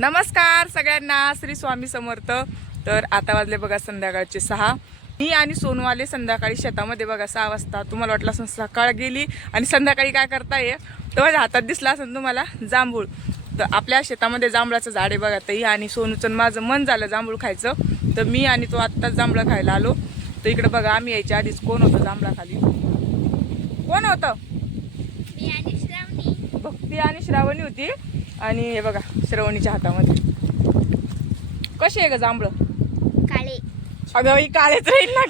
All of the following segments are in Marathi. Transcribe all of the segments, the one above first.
नमस्कार सगळ्यांना, श्री स्वामी समर्थ। तर आता वाजले बघा संध्याकाळचे 6। मी आणि सोनू आले संध्याकाळी शेतामध्ये बघा 6 वाजता। तुम्हाला वाटलं असं सकाळ गेली आणि संध्याकाळी काय करताय, तर माझ्या हातात दिसला असेल तुम्हाला जांभूळ। तर आपल्या शेतामध्ये जांभळाचं झाड आहे बघा ताई, आणि सोनूचं माझं मन झालं जांभूळ खायचं, तर मी आणि तो आत्ताच जांभळं खायला आलो। तर इकडे बघा आम्ही यायच्या आधीच कोण होतं जांभळाखाली, कोण होतं? मी आणि श्रावणी। भक्ती आणि श्रावणी होती। आणि हे बघा श्रवणीच्या हातामध्ये कशी आहे ग जांभळं? काळे। अगं ही काळेच राहील ना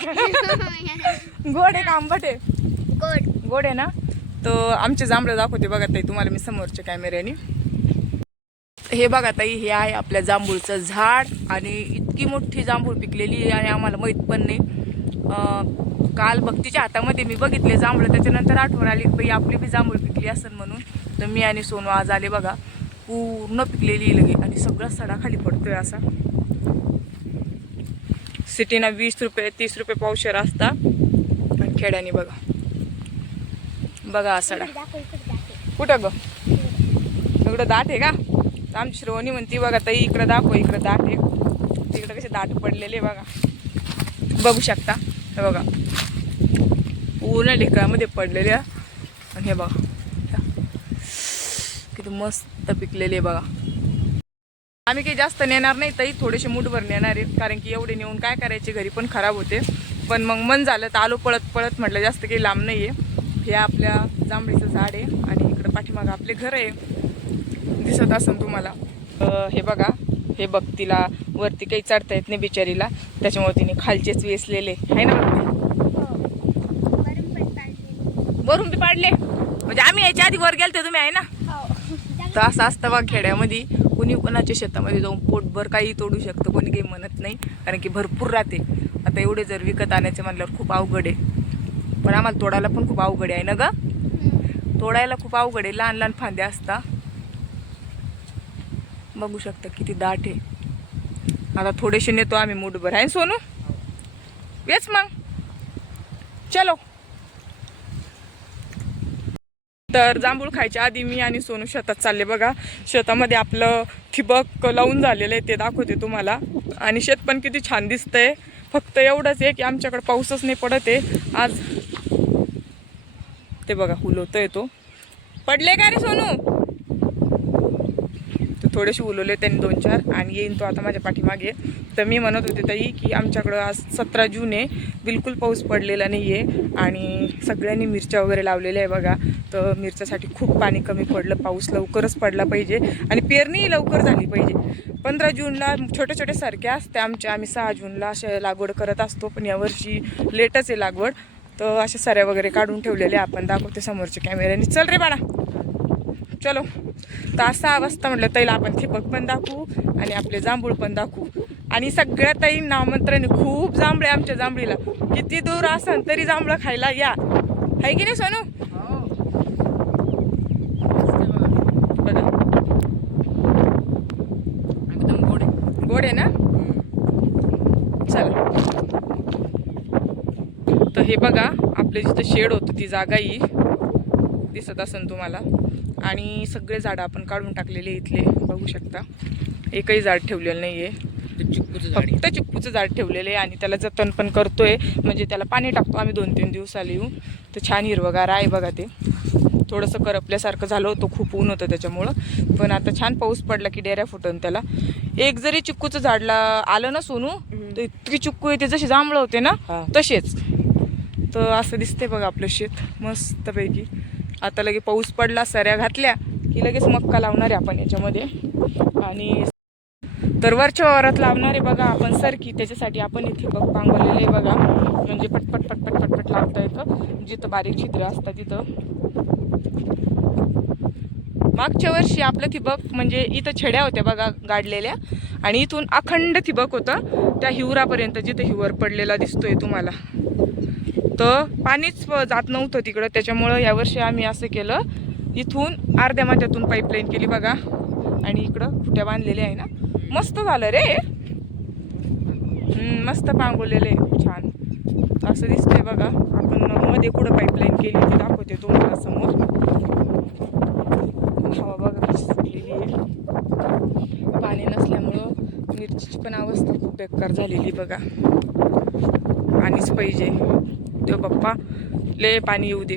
गोड आहे का आंबट आहे? गोड। गोड आहे ना। तर आमचे जांभळं दाखवते बघा ताई तुम्हाला मी समोरच्या कॅमेऱ्याने। हे बघा ताई, हे आहे आपल्या जांभूळचं झाड आणि इतकी मोठी जांभूळ पिकलेली आहे आणि आम्हाला माहीत पण नाही। काल भक्तीच्या हातामध्ये मी बघितले जांभळं, त्याच्यानंतर आठवण आली बाई आपली बी जांभूळ पिकली असेल म्हणून। तर मी आणि सोनू आज आले बघा, पूर्ण पिकलेली लगे आणि सगळा सडा खाली पडतोय असा। सिटीना 20 रुपये 30 रुपये पावशेर असता आणि खेड्याने बघा बघा सडा। कुठं ग इकडं दाट आहे का? तर आमची श्रवणी म्हणती बघा ताई इकडं दाखव, इकडं दाट आहे, तिकडं कसे दाट पडलेले बघा, बघू शकता। हे बघा पूर्ण लेकरामध्ये पडलेले आणि हे बघा किती मस्त पिकलेले बघा। आम्ही काही जास्त नेणार नाही ताई, थोडेसे मूठभर नेणार आहे, कारण की एवढे नेऊन काय करायचे, घरी पण खराब होते। पण मग मन झालं तर आलो पळत पळत, म्हटलं जास्त काही लांब नाही आहे। हे आपल्या जांभळीचं झाड आहे आणि इकडं पाठीमागं आपले घर आहे, दिसत असेल तुम्हाला। हे बघा, हे भक्तीला वरती काही चढता येत नाही बिचारीला, त्याच्यामुळे तिने खालचेच वेसलेले आहे ना बघ। वरून बी पाडले म्हणजे आम्ही याच्या आधी वर गेलते, तुम्ही आहे ना। तर असं असतं बघ खेड्यामध्ये, कुणी कोणाच्या शेतामध्ये जाऊन पोटभर काही तोडू शकतं, कोणी काही म्हणत नाही, कारण की भरपूर राहते। आता एवढे जर विकत आणायचे म्हणल्यावर खूप अवघड आहे, पण आम्हाला तोडायला पण खूप अवघड आहे ना ग, तोडायला खूप अवघड आहे, लहान लहान फांद्या असता, बघू शकता किती दाट आहे। आता थोडेसे नेतो आम्ही मूठभर, आहे सोनू वेच मग चलो। तर जांभूळ खायच्या आधी मी आणि सोनू शेतात चालले बघा। शेतामध्ये आपलं ठिबक लावून झालेलं आहे ते दाखवते तुम्हाला, आणि शेत पण किती छान दिसतंय। फक्त एवढंच आहे की आमच्याकडे पाऊसच नाही पडत आहे आज। ते बघा उलवतोय, तो पडले का रे सोनू? तर थोडेसे उलवले त्यांनी 2-4 आणि येईन तो आता माझ्या पाठीमागे। तर मी म्हणत होते ताई की आमच्याकडं आज 17 जून आहे, बिलकुल पाऊस पडलेला नाही आहे आणि सगळ्यांनी मिरच्या वगैरे लावलेल्या आहे बघा। तर मिरच्यासाठी खूप पाणी कमी पडलं, पाऊस लवकरच पडला पाहिजे आणि पेरणी लवकर झाली पाहिजे। 15 जूनला छोटे छोटे सारखे असते आमच्या, आम्ही 6 जूनला असे लागवड करत असतो, पण यावर्षी लेटच आहे लागवड। तर अशा सऱ्या वगैरे काढून ठेवलेल्या आपण दाखवते समोरच्या कॅमेऱ्याने। चल रे बाळा चलो। तर आज 6 वाजता म्हटलं ताईला आपण ठिबक पण दाखवू आणि आपले जांभूळ पण दाखवू, आणि सगळ्या ताई नामंत्राने खूप जांभळे आमच्या जांभळीला, किती दूर असन तरी जांभळं खायला या, आहे की नाही सोनू? बघा एकदम गोड आहे, गोड आहे ना। चला, तर हे बघा आपले जिथं शेड होतं ती जागा ही दिसत असेल तुम्हाला, आणि सगळे झाडं आपण काढून टाकलेले इथले बघू शकता, एकही झाड ठेवलेलं नाहीये, फक्त चिक्कूचं झाड ठेवलेलं आहे आणि त्याला जतन पण करतोय, म्हणजे त्याला पाणी टाकतो आम्ही 2-3 दिवसाला येऊन। तर छान हिरवगार आहे बघा, ते थोडंसं करपल्यासारखं झालं होतं, खूप ऊन होतं त्याच्यामुळं, पण आता छान पाऊस पडला की डेऱ्या फुटून त्याला। एक जरी चिक्कूचं झाडला आलं ना सोनू तर इतकी चिक्कू येते, जसे जांभळं होते ना तसेच। तर असं दिसते बघा आपलं शेत मस्तपैकी। आता लगे पाऊस पडला, सऱ्या घातल्या की लगेच मक्का लावणार आहे आपण याच्यामध्ये, आणि तर वरच्या वावरात लावणार आहे बघा आपण सरकी, त्याच्यासाठी आपण इथे बघ पांगवलेलं आहे बघा, म्हणजे पटपट पटपट पटपट लावता येतं, जिथं बारीक छिद्र असतात तिथं। मागच्या वर्षी आपलं ठिबक म्हणजे इथं छेड्या होत्या बघा गाडलेल्या, आणि इथून अखंड ठिबक होतं त्या हिवरापर्यंत, जिथं हिवर पडलेला दिसतोय तुम्हाला, तर पाणीच जात नव्हतं तिकडं। त्याच्यामुळं यावर्षी आम्ही असं केलं, इथून अर्ध्या माझ्यातून पाईपलाईन केली बघा, आणि इकडं खुट्या बांधलेल्या आहे ना, मस्त झालं रे, मस्त पांगवलेलं आहे छान। असं दिसतंय बघा, आपण मध्ये कुठं पाईपलाईन केली ती दाखवते तुम्हाला समोर। हवा बघा कशी सुटलेली आहे, पाणी मिरचीची पण अवस्था खूप बेकार झालेली बघा. पाणीच पाहिजे. तो बाप्पा लय पाणी येऊ दे.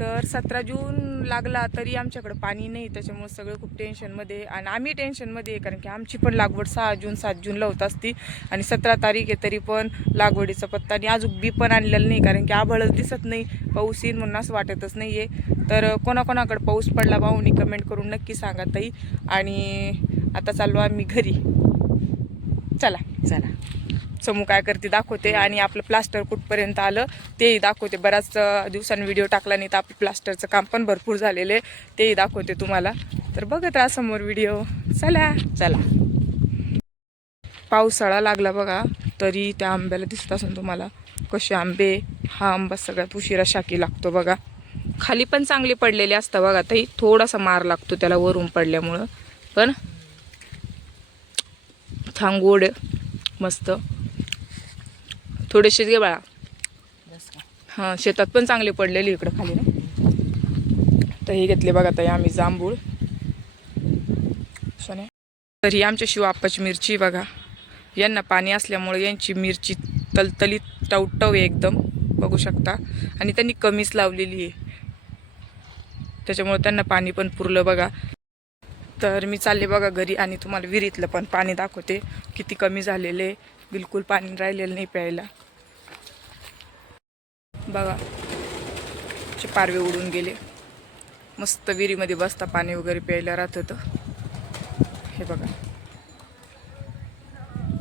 तर 17 जून लागला तरी आमच्याकडे पाणी नाही, त्याच्यामुळे सगळं खूप टेन्शनमध्ये आणि आम्ही टेन्शनमध्ये आहे. कारण की आमची पण लागवड 6 जून 7 जूनला होत असती आणि 17 तारीख आहे तरी पण लागवडीचा पत्ता आणि अजून बी पण आणलेलं नाही. कारण की आभाळच दिसत नाही, पाऊस येईल म्हणून असं वाटतच नाही आहे. तर कोणाकोणाकडे पाऊस पडला भाऊनी कमेंट करून नक्की सांगा ताई. आणि आता चाललो आम्ही घरी. चला चला समू काय करते दाखवते आणि आपलं प्लास्टर कुठपर्यंत आलं तेही दाखवते. बऱ्याच दिवसांनी व्हिडिओ टाकला नाही तर आपलं प्लास्टरचं काम पण भरपूर झालेलं आहे, तेही दाखवते तुम्हाला. तर बघत राहा समोर व्हिडिओ. चला चला. पावसाळा लागला बघा तरी त्या आंब्याला दिसत असेल तुम्हाला कसे आंबे. हा आंबा सगळ्यात उशिरा शाकी लागतो बघा. खाली पण चांगले पडलेले असतात बघा ताई, थोडासा मार लागतो त्याला वरून पडल्यामुळं, पण छान गोड मस्त. थोडेसे घे बाळा. हां शेतात पण चांगले पडलेले इकडं खाली ना. तर हे घेतले बघा ताई आम्ही जांभूळ. सोने तर ही आमच्या शिवाप्पाची मिरची बघा. यांना पाणी असल्यामुळे यांची मिरची तलतलीत टवटव आहे एकदम, बघू शकता. आणि त्यांनी कमीच लावलेली आहे, त्याच्यामुळे त्यांना पाणी पण पुरलं बघा. तर मी चालले बघा घरी आणि तुम्हाला विहिरीतलं पण पाणी दाखवते किती कमी झालेले. बिलकुल पाणी राहिलेलं नाही प्यायला बघा. पारवे उडून गेले. मस्त विहिरीमध्ये बसता पाणी वगैरे प्यायला राहत होतं. हे बघा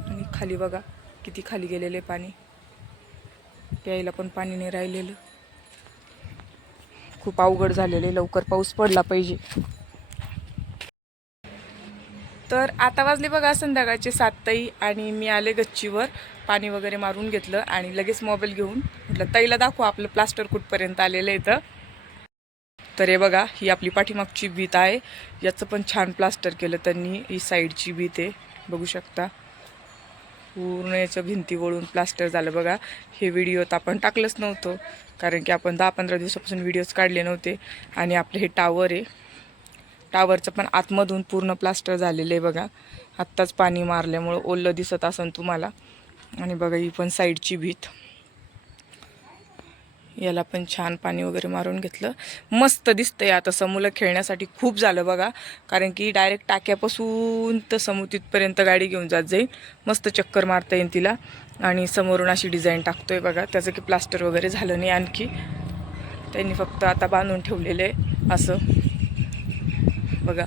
आणि खाली बघा किती खाली गेलेले पाणी. प्यायला पण पाणी नाही राहिलेलं. खूप अवघड झालेले. लवकर पाऊस पडला पाहिजे. तर आता वाजले बघा संध्याकाळचे 7 ताई आणि मी आले गच्चीवर. पाणी वगैरे मारून घेतलं आणि लगेच मोबाईल घेऊन म्हटलं ताईला दाखवा आपलं प्लास्टर कुठपर्यंत आलेलं आहे. तर हे बघा ही आपली पाठीमागची भीत आहे. याचं पण छान प्लास्टर केलं त्यांनी. ही साईडची भीत आहे बघू शकता. पूर्ण याच्या भिंती वळून प्लास्टर झालं बघा. हे व्हिडिओत आपण टाकलंच नव्हतं कारण की आपण 10-15 दिवसापासून व्हिडिओज काढले नव्हते. आणि आपलं हे टावर आहे, टावरचं पण आतमधून पूर्ण प्लास्टर झालेलं आहे बघा. आत्ताच पाणी मारल्यामुळं ओलं दिसत असेल तुम्हाला. आणि बघा ही पण साईडची भीत, याला पण छान पाणी वगैरे मारून घेतलं. मस्त दिसतंय. आता समूला खेळण्यासाठी खूप झालं बघा, कारण की डायरेक्ट टाक्यापासून तर समू तिथपर्यंत गाडी घेऊन जात जाईल. मस्त चक्कर मारता येईल तिला. आणि समोरून अशी डिझाईन टाकतोय बघा. त्याचं की प्लास्टर वगैरे झालं नाही आणखी, त्यांनी फक्त आता बांधून ठेवलेलं आहे असं बघा.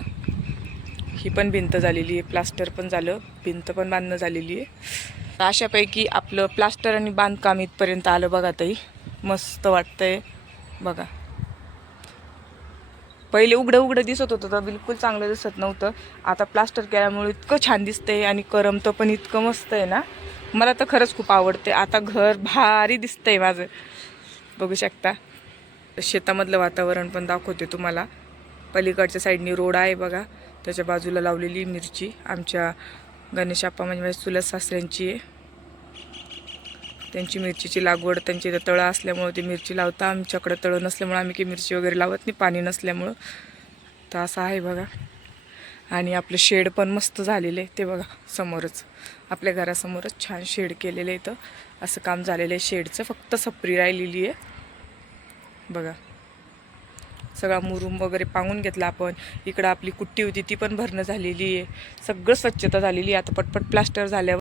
ही पण भिंत झालेली आहे, प्लास्टर पण झालं, भिंत पण बांधणं झालेली आहे. अशापैकी आपलं प्लास्टर आणि बांधकाम इथपर्यंत आलं बघा ताई. मस्त वाटतंय बघा. पहिले उघडं उघडं दिसत होतं तर बिलकुल चांगलं दिसत नव्हतं. आता प्लास्टर केल्यामुळे इतकं छान दिसतंय आणि करमतं पण इतकं मस्त आहे ना. मला तर खरंच खूप आवडते. आता घर भारी दिसतंय माझं, बघू शकता. शेतामधलं वातावरण पण दाखवते तुम्हाला. पलीकडच्या साईडनी रोड आहे बघा, त्याच्या बाजूला लावलेली मिरची आमच्या गणेशाप्पा म्हणजे चुलत सासऱ्यांची आहे. त्यांची मिरचीची लागवड, त्यांची इथं तळं असल्यामुळं ती मिरची लावता. आमच्याकडं तळं नसल्यामुळं आम्ही काही मिरची वगैरे लावत नाही, पाणी नसल्यामुळं. तर असं आहे बघा. आणि आपलं शेड पण मस्त झालेलं आहे ते बघा. समोरच आपल्या घरासमोरच छान शेड केलेलं आहे. इथं असं काम झालेलं आहे शेडचं, फक्त सपरी राहिलेली आहे बघा. सगळा मुरुम वगैरे पांगून घेतला आपण. इकडं आपली कुट्टी होती ती पण भरणं झालेली आहे. सगळं स्वच्छता झालेली आहे. आता पटपट प्लास्टर झाल्यावर